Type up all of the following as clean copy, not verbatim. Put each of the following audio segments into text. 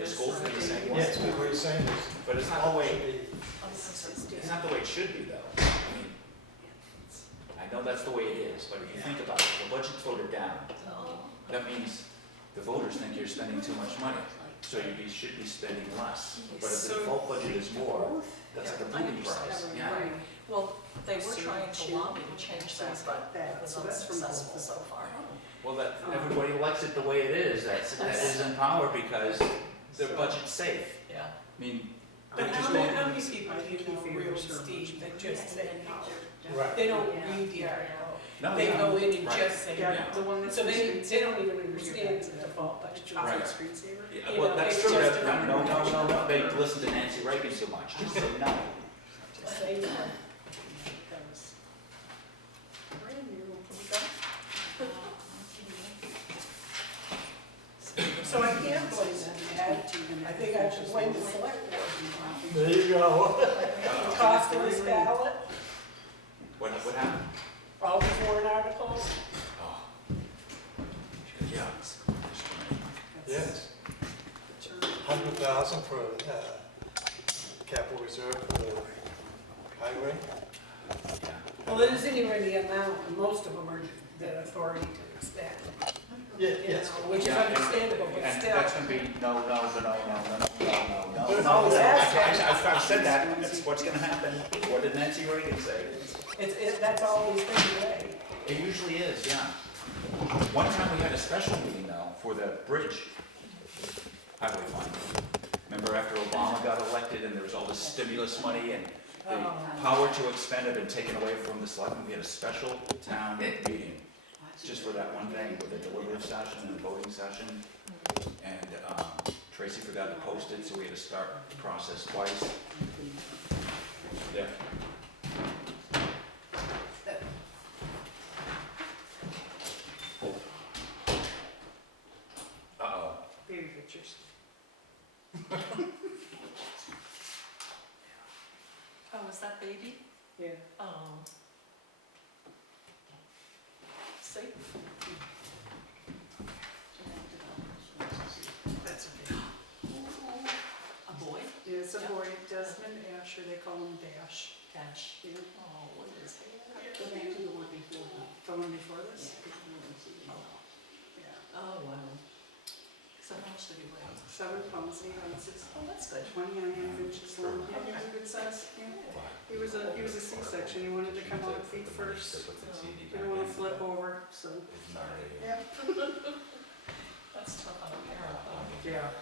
The school's been the same way. Yes, what you're saying is. But it's not the way, it's not the way it should be though. I mean, I know that's the way it is, but if you think about it, if the budget's voted down, that means the voters think you're spending too much money, so should be spending less. But if the default budget is more, that's like a moving price, yeah. Well, they were trying to lobby to change that, but it was unsuccessful so far. Well, that, everybody likes it the way it is, that is in power because their budget's safe. Yeah. I mean, But they're just how going. many people do you know real Steve that just say no? Right. They don't read the article. No, They yeah. go in and Right. just say Yeah. no. The one that's So they don't even understand the default budget. Right. Screensaver? Yeah, You well, know, that's it's true, just that, a no, they listen to Nancy Reagan too much, just say no. Just say no. That was brand new. So I can't blame them, Ed. I think I should blame the select board. There you go. The cost of this ballot, What happened? all the foreign articles. Oh. Yeah. Yes. 100,000 for capital reserve for the highway. Yeah. Well, it isn't even the amount, and most of them are the authority to expend. Yeah, You yes. know, which is Yeah, understandable, but And still. that's gonna be no. Oh, yes. I've said that, that's what's gonna happen. What did Nancy Reagan say? That's always been the way. It usually is, yeah. One time we had a special meeting though for the bridge highway fund. Remember after Obama got elected and there was all this stimulus money and the power to expend had been taken away from the selectmen, we had a special town meeting just for that one thing, with a deliberative session and a voting session. And Tracy forgot to post it, so we had to start the process twice. Yeah. Uh-oh. Baby pictures. Oh, is that baby? Yeah. See? That's okay. A boy? Yeah, it's a boy, Desmond Asher, they call him Dash. Dash. Yeah. Oh, what is he? Go back to the one before that. The one before this? Oh, Yeah. oh, wow. So how much did he weigh? 7 pounds, 8 ounces, Oh, that's good. 29 inches long. Yeah, he was a good size. Yeah. He was a C-section. He wanted to come out feet first. He didn't want to flip over, so. Yeah. That's tough on a parent, though. Yeah.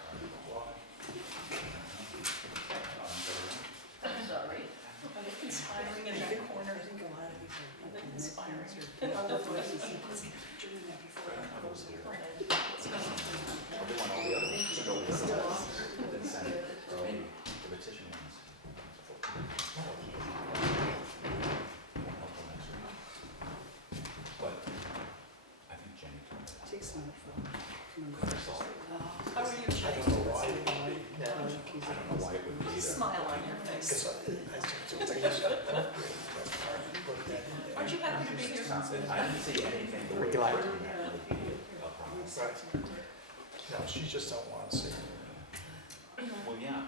I'm sorry. Are they inspiring in that corner? I think a lot of these Are are. they inspiring? Other voices, he was doing that before. Then send it, or maybe the petition ones. But I think Jenny told me that. Takes money from. How are you, I Jay? don't know why. I don't know why it would be either. Smile on your face. Aren't you happy to be here? I didn't see anything. We're glad. That would be a problem. Right. No, she just don't want to see it. Well, yeah.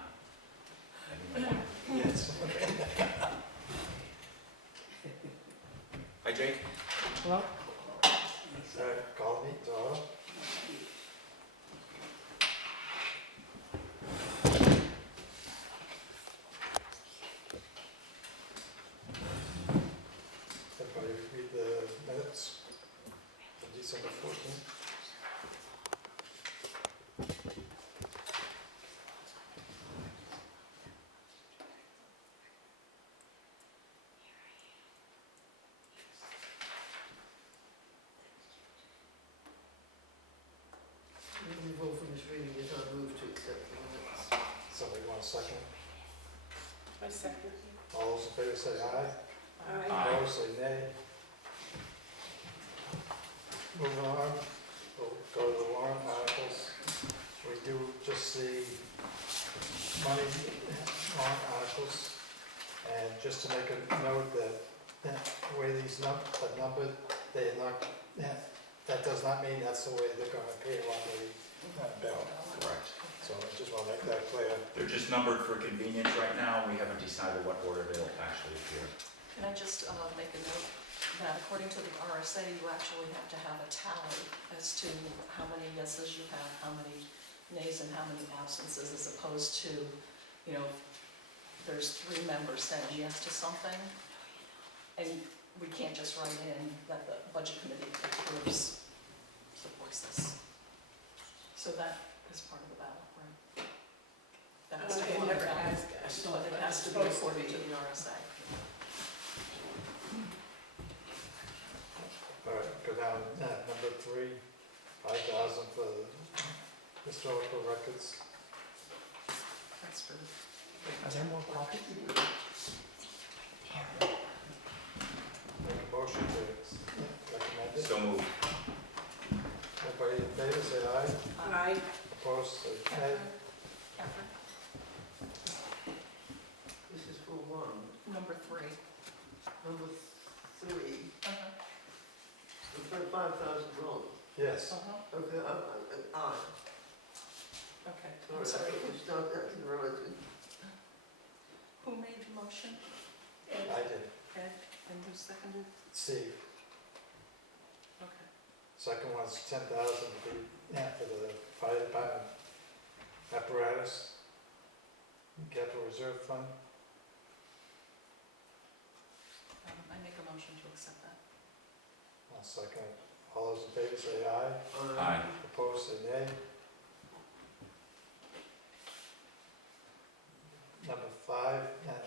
Anyway. Yes. Hi, Jake. Hello. Call me, Dora. Everybody read the minutes of December 14th. We vote for this reading, is I move to accept the minutes. Somebody want a second? I second. All those in favor say aye. Aye. Opposed, say nay. Moving on, we'll go to the warrant articles. We do just the money warrant articles. And just to make a note that the way these are numbered, they're not, that does not mean that's the way they're gonna appear on the bill. Correct. So just Claire. They're just numbered for convenience right now, we haven't decided what order they'll actually appear. Can I just make a note that according to the RSA, you actually have to have a tally as to how many yeses you have, how many nays, and how many absences, as opposed to, you know, there's 3 members saying yes to something, and we can't just write in that the budget committee approves, supports this. So that is part of the ballot, right? That has to It go on the never ballot, has been. but it has to be according to the RSA. All right, go down, number 3, 5,000 for the historical records. That's for, Are there more copies? Make a motion to recommend it. So moved. Everybody in favor, say aye. I, Opposed, say nay. Catherine, This is for one. number 3. Number 3, Uh-huh. for $5,000. Yes. Uh-huh. Okay, aye. Okay, I'm Sorry, sorry. I thought we started that in relative. Who made the motion? I did. Ed, and who seconded? Steve. Okay. Second one's 10,000 for the fire department apparatus, capital reserve fund. I make a motion to accept that. I'll second it. All those in favor say aye. Aye. Opposed, say nay. Number 5,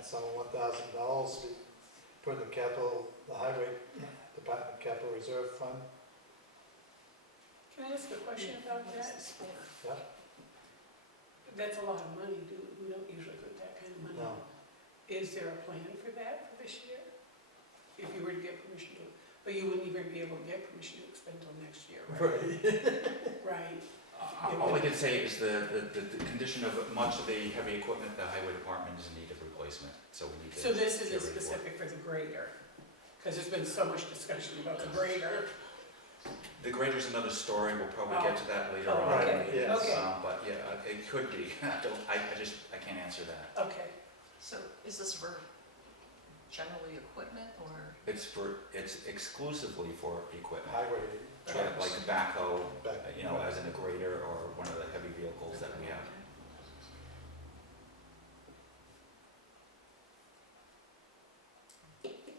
sum of $1,000 to put in the highway department capital reserve fund. can I ask a question about What is that? this for? That's a lot of money, we don't usually put that kind of money. No. Is there a plan for that for this year? If you were to get permission to, but you wouldn't even be able to get permission to expend until next year, right? Right, All I can say is the condition of much of the heavy equipment, the highway department is in need of replacement, so we need to. so this get isn't ready for it. specific for the grader, because there's been so much discussion about the grader. The grader's another story, we'll probably get to that later Oh, on. okay, yes. Okay. But yeah, it could be, I can't answer that. Okay, So is this for generally equipment or? It's exclusively for equipment, Highway trucks. like a backhoe, Back- as in a grader or one of the heavy vehicles that we have.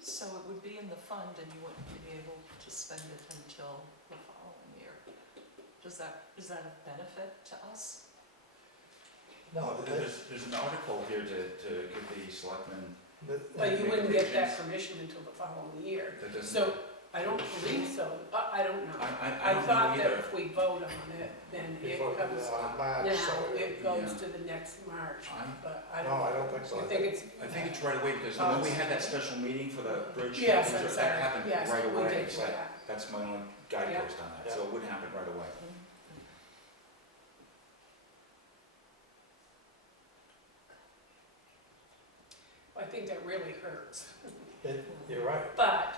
So it would be in the fund and you wouldn't be able to spend it until the following year. Is that a benefit to us? No, There's an article here to give the selectmen, but you wouldn't get that permission until the following year. that doesn't. So, I don't believe so, I don't know. I don't know thought that either. if we vote on it, then it Before comes, March, so now it goes yeah. to the next March, I'm- but I No, don't. I don't think so. You think it's? I think it's right away, because when we had that special meeting for the bridge, Yes, that I'm sorry, happened yes, right we away. did So that. that's my only guidepost on that, Yeah. so it would happen right away. I think that really hurts, You're right. but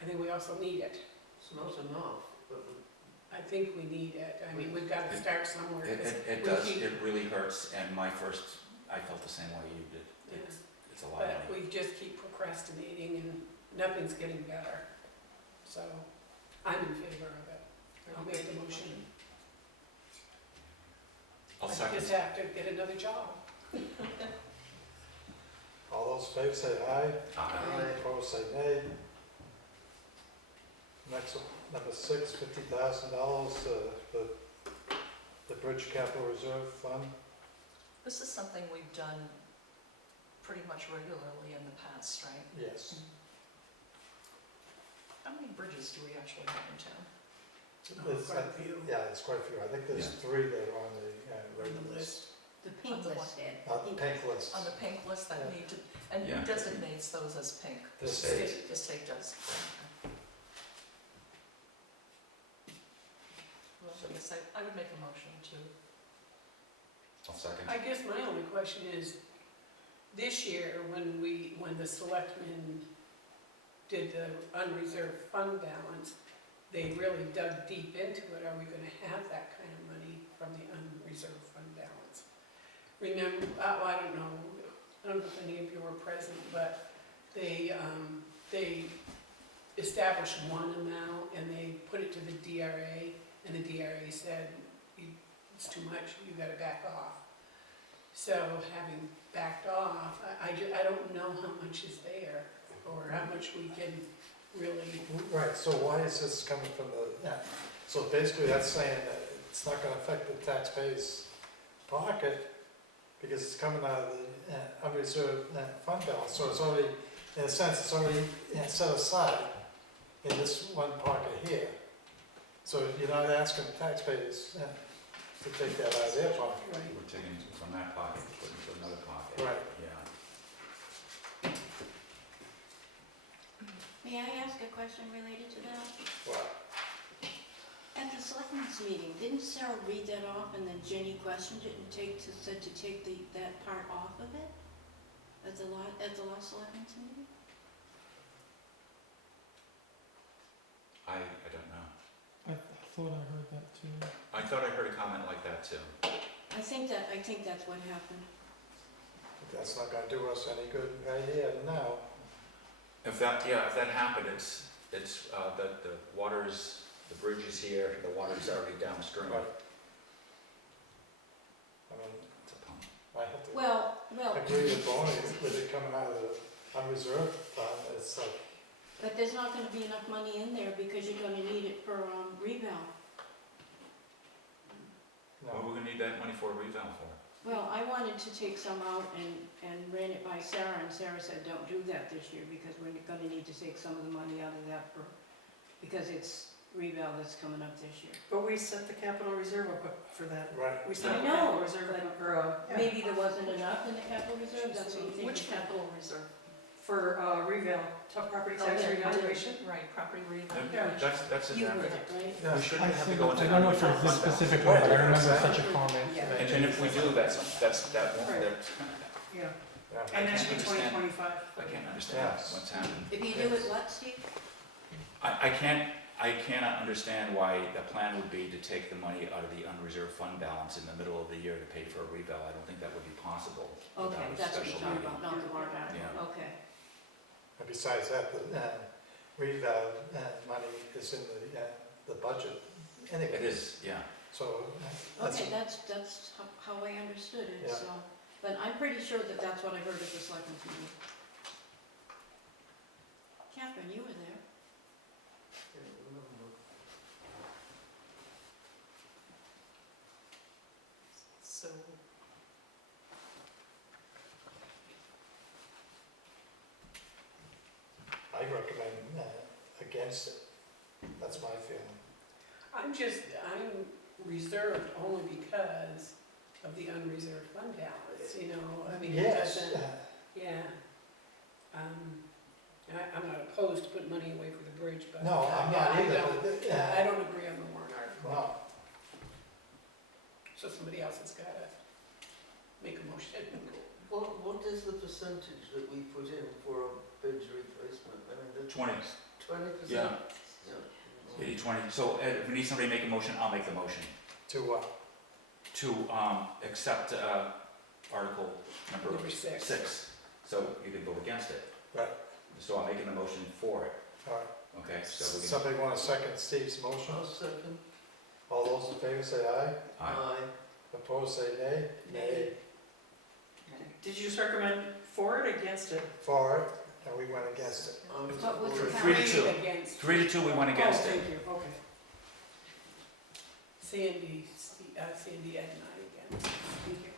I think we also need it. It's not enough, but I think we need it, I mean, we've got to start somewhere. It We does, keep- it really hurts, and I felt the same way you did. It's a lot of But money. we just keep procrastinating and nothing's getting better. So I'm in favor of it. I'll make the motion. I'll I second. just have to get another job. All those in favor say aye. Aye. Opposed, say nay. Next one, number 6, $50,000 for the bridge capital reserve fund. This is something we've done pretty much regularly in the past, right? Yes. How many bridges do we actually have in town? There's- Quite a few. Yeah, there's quite a few. I think there's 3 that are on the On red the list. the pink pink list, list, The pink list. On the pink list that Yeah. need to, and Yeah. who designates those as pink? The state. The state does. Well, I guess I would make a motion to, I'll second. I guess my only question is, this year, when the selectmen did the unreserved fund balance, they really dug deep into it. Are we gonna have that kind of money from the unreserved fund balance? remember, I don't know if any of you were present, but they established one amount and they put it to the DRA, and the DRA said, it's too much, you gotta back off. So having backed off, I don't know how much is there, or how much we can really, Right, so why is this coming from the, so basically that's saying that it's not gonna affect the taxpayer's pocket, because it's coming out of the unreserved fund balance, so it's already, in a sense, it's already set aside in this one pocket here. So you're not asking taxpayers to take that out of their pocket. right, We're taking from that pocket, putting into another pocket. Right. Yeah. May I ask a question related to that? Well, At the selectmen's meeting, didn't Sarah read that off and then Jenny questioned it and said to take that part off of it? At the last selectmen's meeting? I don't know. I thought I heard that too. I thought I heard a comment like that too. I think that's what happened. that's not gonna do us any good right here now. If that happened, it's, the water's, the bridge is here, the water's already downstream. Right. I mean, It's a pump. I have to Well, agree with Bonnie, with it coming out of the unreserved fund, it's like, but there's not gonna be enough money in there because you're gonna need it for revale. What are no. we gonna need that money for a revale for? Well, I wanted to take some out and ran it by Sarah, and Sarah said, don't do that this year because we're gonna need to take some of the money out of that because it's revale that's coming up this year. But we set the capital reserve up for that. Right. We set I the know, capital reserve but up for, Maybe there wasn't enough in the capital reserve, that's what you think. Which capital reserve? for revale, top property tax revaluation. Right, property revale. Yeah. That's You in heard there. it, right? Yeah. We shouldn't I have to think, go I into. don't know if it's this specific one, but I remember such a comment. Yeah. that And if we do, that won't, Right. that, Yeah, Yeah. and that should be understand. 2025. I can't understand Yes. what's happening. If you do it what, Steve? I cannot understand why the plan would be to take the money out of the unreserved fund balance in the middle of the year to pay for a revale. I don't think that would be possible Okay, without a that's what you're special talking meeting. about, not the warrant article, Yeah. okay. And besides that, the revale money is in the budget anyway. It is, yeah. So, that's, Okay, that's how I understood it, Yeah. so, but I'm pretty sure that that's what I heard at the selectmen's meeting. Catherine, you were there. So, I recommend against it. That's my feeling. I'm reserved only because of the unreserved fund balance, you know, I mean, it Yes. doesn't, yeah. I'm not opposed to putting money away for the bridge, but. No, I'm not I either, don't- but, yeah, I don't agree on the warrant article, No, so somebody else has gotta make a motion. What is the percentage that we put in for a bridge replacement? I mean, the 20. 20%? Yeah. 80/20. So Ed, if we need somebody to make a motion, I'll make the motion to what? to accept Article Number number six. 6. So you can vote against it. Right. So I'm making the motion for it, All right. okay? So we can. Somebody want to second Steve's motion? I'll second. All those in favor say aye. Aye. Opposed say nay. Nay. Did you just recommend for it or against it? For it, and we went against it. What was the Three to count? two. Against. 3-2, we went against Oh, it. thank you, okay. Sandy, Sandy, Ed and I against, thank you.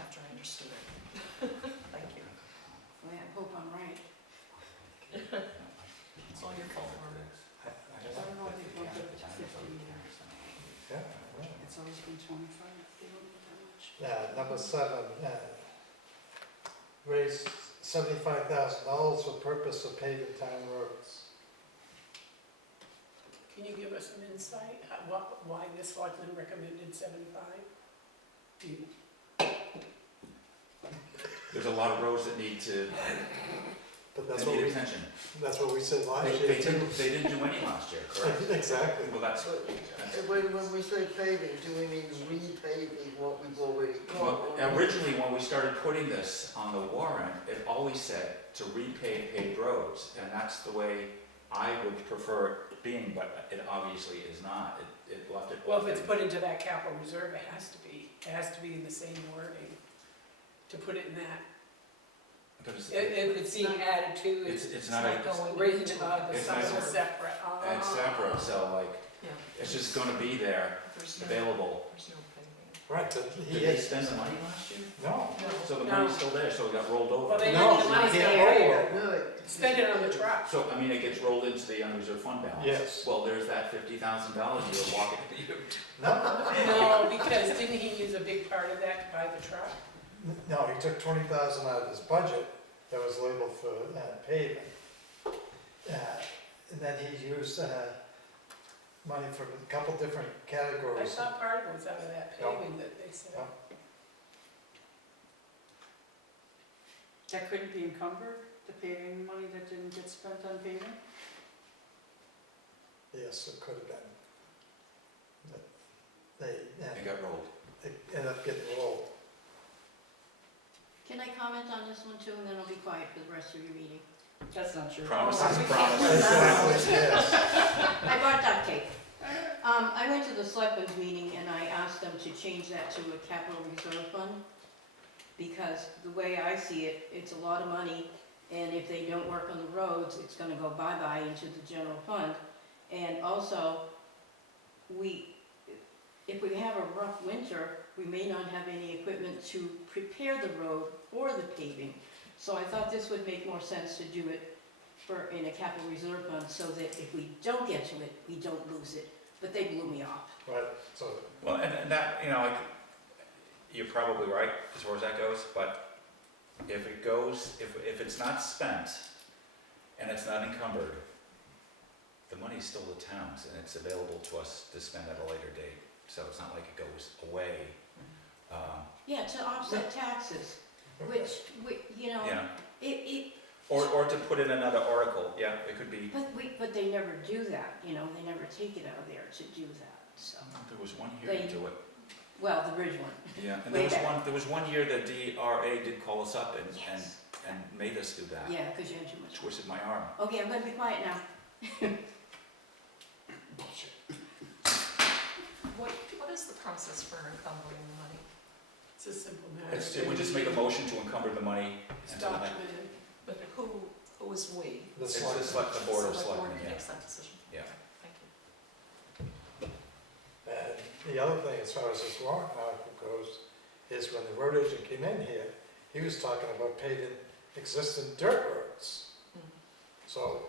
after I understood it. Thank you. Well, I hope I'm right. It's all your fault, Norman. I don't know if they bumped up to 50 either. Yeah, I know. It's always been 25, they don't get that much. Yeah, number 7, raise $75,000 for purpose of paving town roads. Can you give us some insight, why this selectman recommended 75? Do you- There's a lot of roads that need But that need attention. that's what we said last year. They didn't do any last year, correct? Exactly. Well, that's, When we say paving, do we mean repaving what we've already got? well, originally, when we started putting this on the warrant, it always said to repave paved roads, and that's the way I would prefer it being, but it obviously is not. It left it. Well, if it's put into that capital reserve, it has to be in the same wording, to put it in that. But it's, If it's being added to, it's not a, going raising into the It's sum not is a- separate. it's separate, so like, Yeah. it's just gonna be there, There's no, available. there's no paving. Right, but he Did they is, spend the money last year? no, So the No. money's still there, so it got rolled Well, over. they No, know the money's you not can't there. No, Spend it on the truck. So, I mean, it gets rolled into the unreserved fund balance. Yes. Well, there's that $50,000 you were walking, no, No, because didn't he use a big part of that to buy the truck? no, he took 20,000 out of his budget that was labeled for paving. And then he used money from a couple different I categories. thought part of it was out of that No. paving that they said. No. That couldn't be encumbered, the paving money that didn't get spent on paving? Yes, it could have been. But They, it got rolled. it ended up getting rolled. Can I comment on this one too, and then I'll be quiet for the rest of your meeting? That's not true. Promises, Exactly, promises. yes. I brought duct tape. I went to the selectmen's meeting and I asked them to change that to a capital reserve fund. Because the way I see it, it's a lot of money, and if they don't work on the roads, it's gonna go bye-bye into the general fund. And also, if we have a rough winter, we may not have any equipment to prepare the road or the paving. So I thought this would make more sense to do it in a capital reserve fund, so that if we don't get to it, we don't lose it. But they blew me off. Right, so, Well, and that, you know, like, you're probably right as far as that goes, but if it goes, if it's not spent and it's not encumbered, the money's still the town's and it's available to us to spend at a later date. So it's not like it goes away. Yeah, to offset taxes, which, you know, Yeah, it, or to put in another article, yeah, it could be. but they never do that, you know, they never take it out of there to do that, so. There was one year to do it. Well, the bridge one. Yeah, and Way back. there was one year the DRA did call us up Yes. and made us do that. Yeah, because you had too much. Twisted my arm. Okay, I'm gonna be quiet now. What is the process for encumbering the money? It's a simple matter. We just make a motion to encumber the money. It's and to the bank. documented. But who is we? the It's select- the board of Select board selectmen, yeah. makes that decision. Yeah. Thank you. And the other thing, as far as this warrant article goes, is when the road agent came in here, he was talking about paving existing dirt roads. Mhm. So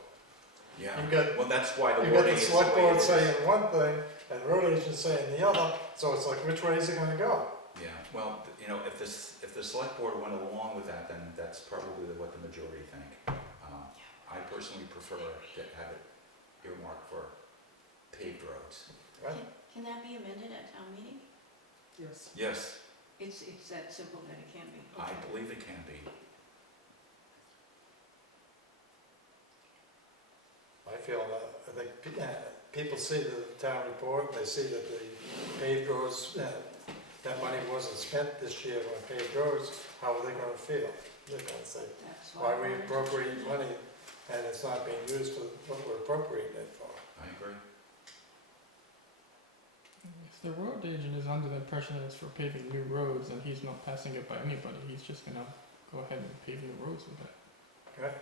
Yeah, you got, well, that's why the you got wording the is the select way it board is. saying one thing and the road agent saying the other, so it's like, which way is it gonna go? Yeah, well, you know, if the select board went along with that, then that's probably what the majority think. I personally prefer to have it earmarked for paved roads. Right? Can that be amended at town meeting? Yes. Yes, It's that simple that it can be. I Okay. believe it can be. I feel, I think people see the town report, they see that the paved roads, that money wasn't spent this year on paved roads, how are they gonna feel? They're gonna say, That's why I we wanted to appropriate change it. money and it's not being used for what we're appropriating it for. I agree. If the road agent is under the impression that it's for paving new roads and he's not passing it by anybody, he's just gonna go ahead and pave the roads with it. Right?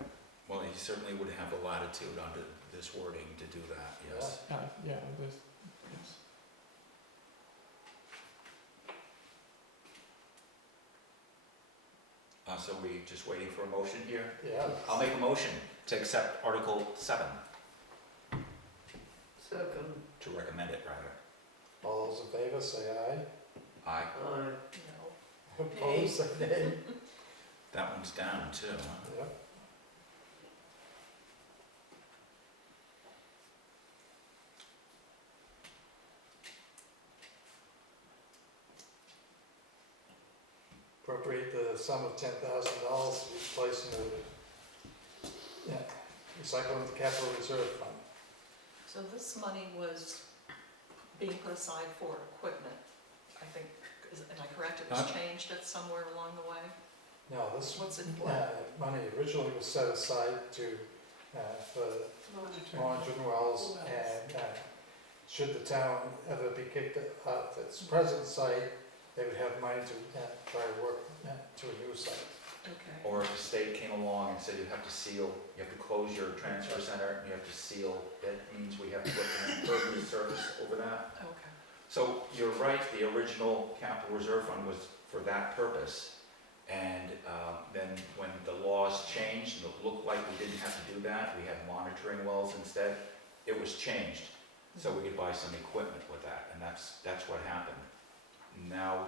Well, he certainly would have the latitude under this wording to do that, yes. Yeah, there's, yes. So we just waiting for a motion here? Yeah. I'll make a motion to accept Article 7, second, to recommend it, rather. All those in favor, say aye. Aye. No. Opposed, say nay. That one's down too, huh? Yeah. Appropriate the sum of $10,000 to be placed in the, recycling capital reserve fund. So this money was being put aside for equipment, I think, and I correct? It was Huh? changed at somewhere along the way? No, this What's it for? money originally was set aside to, for monitoring wells, and should the town ever be kicked off its present site, they would have money to try to work to a new site. Okay. Or if the state came along and said you have to seal, you have to close your transfer center, and you have to seal, that means we have to put an impervious surface over that. Okay. So you're right, the original capital reserve fund was for that purpose. And then when the laws changed, and it looked like we didn't have to do that, we had monitoring wells instead, it was changed. So we could buy some equipment with that, and that's what happened. Now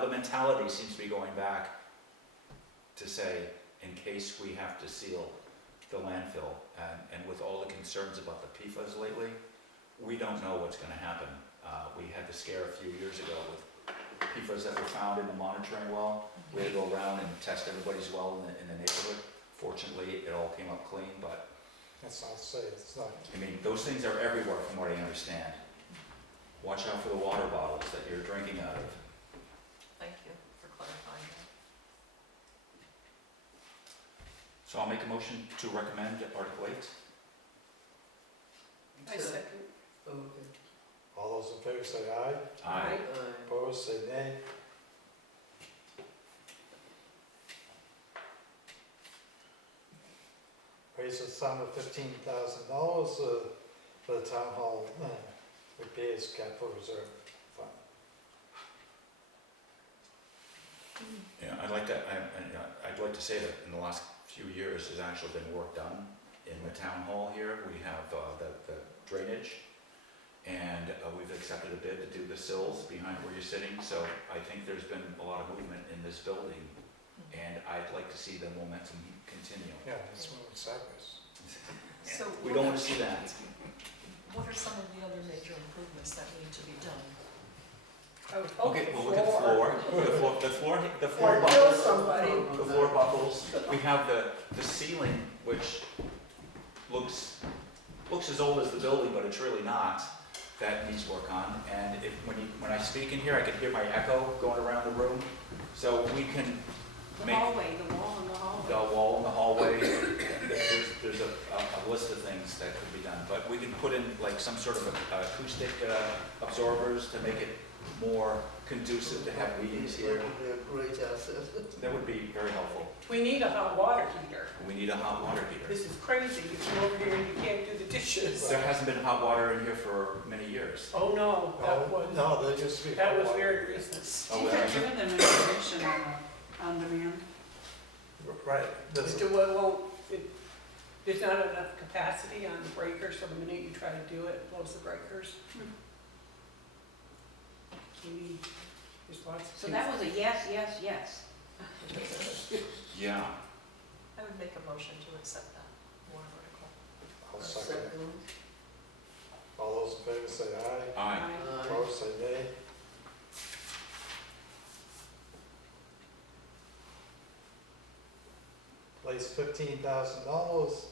the mentality seems to be going back to say, in case we have to seal the landfill, and with all the concerns about the PFAS lately, we don't know what's gonna happen. We had the scare a few years ago with PFAS that were found in the monitoring well. We had to go around and test everybody's well in the neighborhood. Fortunately, it all came up clean, but, That's not safe, it's not. I mean, those things are everywhere from what I understand. Watch out for the water bottles that you're drinking out of. Thank you for clarifying that. So I'll make a motion to recommend Article 8. I second. Okay. All those in favor say aye, Aye. opposed say nay. Raise the sum of $15,000 for the town hall repairs capital reserve fund. Yeah, I'd like to say that in the last few years, there's actually been work done in the town hall here. We have the drainage, and we've accepted a bid to do the sills behind where you're sitting, so I think there's been a lot of movement in this building, and I'd like to see the momentum continue. Yeah, it's moving sideways. So We don't want to see that. what are some of the other major improvements that need to be done? I would hope Okay, the we'll look at the floor. The floor Or kill buckles. somebody. The floor buckles. We have the ceiling, which looks as old as the building, but it's really not. That needs work on. And when I speak in here, I can hear my echo going around the room. So we can The make hallway, the wall in the hallway. the wall in the hallway. There's a list of things that could be done, but we can put in like some sort of acoustic absorbers to make it more conducive to have meetings here. That would be a great asset. That would be very helpful. We need a hot water heater. We need a hot water heater. This is crazy. You come over here and you can't do the dishes. There hasn't been hot water in here for many years. Oh, no, that was, No, there used to be. that was very recent. Oh, You well, could give them information on demand. Right, there's, There's not enough capacity on the breakers, so the minute you try to do it, it blows the breakers. There's lots of So things. that was a yes, yes, yes. Yeah. I would make a motion to accept that warrant article. I'll second it. All those in favor say aye, Aye. opposed say nay. Place $15,000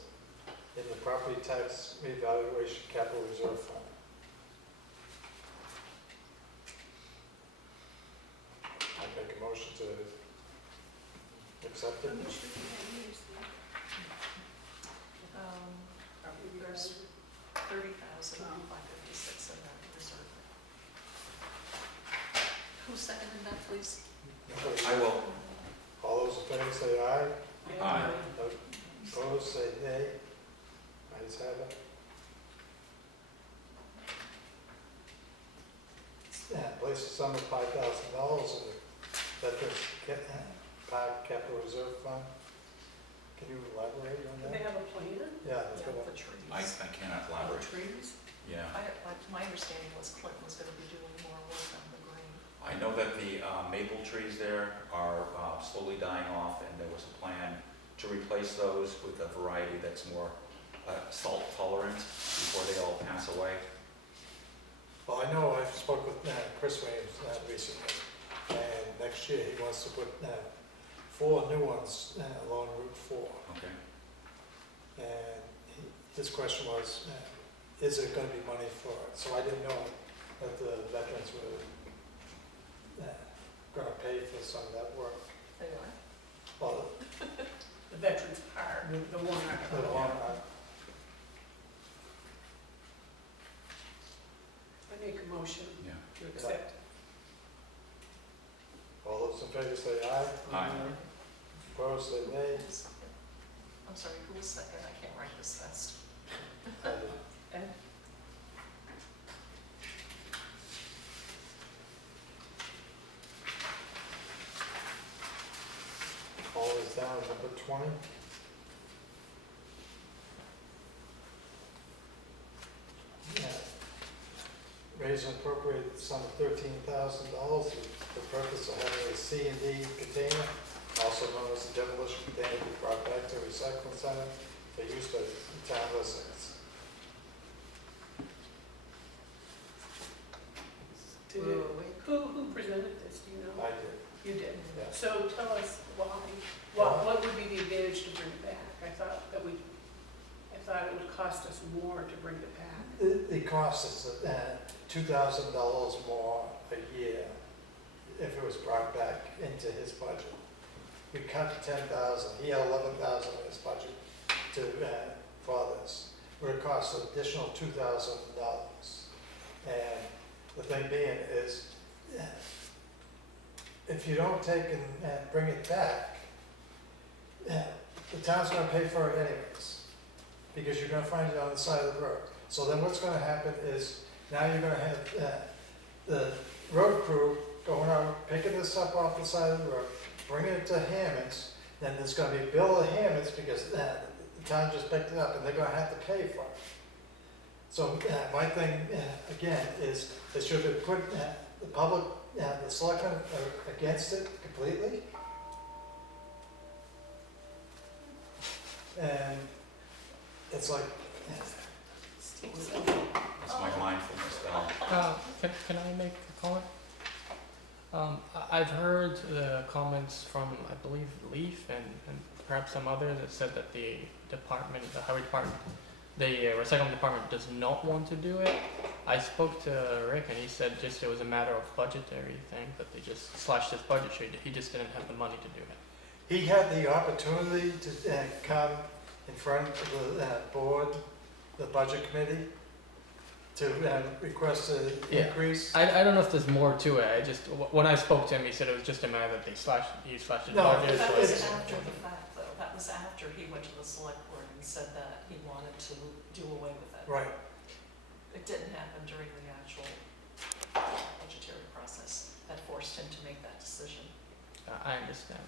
in the property tax revaluation capital reserve fund. I make a motion to accept it. There's 30,556 in that reserve. Who seconded that, please? I will. All those in favor say aye, Aye. opposed say nay. Ayes have it. Place a sum of $5,000 in the Veterans Park Capital Reserve Fund. Can you elaborate on Do they that? have a planner? Yeah, Yeah, there's been the trees. I cannot elaborate. Trees? Yeah. My understanding was Clinton was gonna be doing more work on the green. I know that the maple trees there are slowly dying off, and there was a plan to replace those with a variety that's more salt tolerant before they all pass away. Well, I know I spoke with Chris Williams recently, and next year he wants to put 4 new ones along Route 4. Okay. And his question was, is there going to be money for it? So I didn't know that the veterans were gonna pay for some of that work. They are. Well, The veterans part, the warrant the article. warrant, I make a motion Yeah. to accept. all those in favor say aye. Aye. Opposed, say nay. I'm sorry, who was second? I can't write this fast. I did. Ed? All is down, number 20. Yeah. Raise and appropriate sum of $13,000 for the purpose of having a C and D container, also known as a demolition container, be brought back to a recycling center for use by the town residents. Did it- Who presented this, do you know? I did, You did. yeah. So tell us why. What would be the advantage to bring it back? I thought it would cost us more to bring it back. It costs us $2,000 more a year if it was brought back into his budget. We cut 10,000, he had 11,000 in his budget for this. It would cost an additional $2,000. And the thing being is, if you don't take and bring it back, the town's gonna pay for it anyways, because you're gonna find it on the side of the road. So then what's gonna happen is, now you're gonna have the road crew going out, picking this up off the side of the road, bringing it to Hammond's, then there's gonna be a bill to Hammond's because the town just picked it up, and they're gonna have to pay for it. So my thing, again, is they should have put the public, the selectmen are against it completely. And it's like, That's my mindfulness, Val. Can I make a comment? I've heard the comments from, I believe, Leaf and perhaps some others that said that the department, the highway department, the recycling department does not want to do it. I spoke to Rick and he said just it was a matter of budgetary thing, that they just slashed his budget. He just didn't have the money to do it. he had the opportunity to come in front of the board, the budget committee, to request an Yeah. increase. I don't know if there's more to it. I just when I spoke to him, he said it was just a matter that he slashed his No, budget. That so was it's- after the fact, though. That was after he went to the select board and said that he wanted to do away with it. Right, It didn't happen during the actual budgetary process that forced him to make that decision. I understand.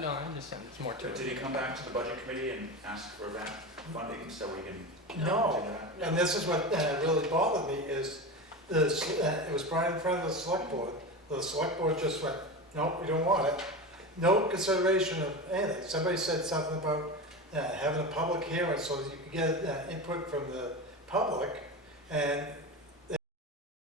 No, I understand. There's more to So it. did he come back to the budget committee and ask for that funding so we can no, do that? and this is what really bothered me is, this, it was brought in front of the select board. The select board just went, nope, we don't want it. No consideration of anything. Somebody said something about having a public hearing so that you could get input from the public, and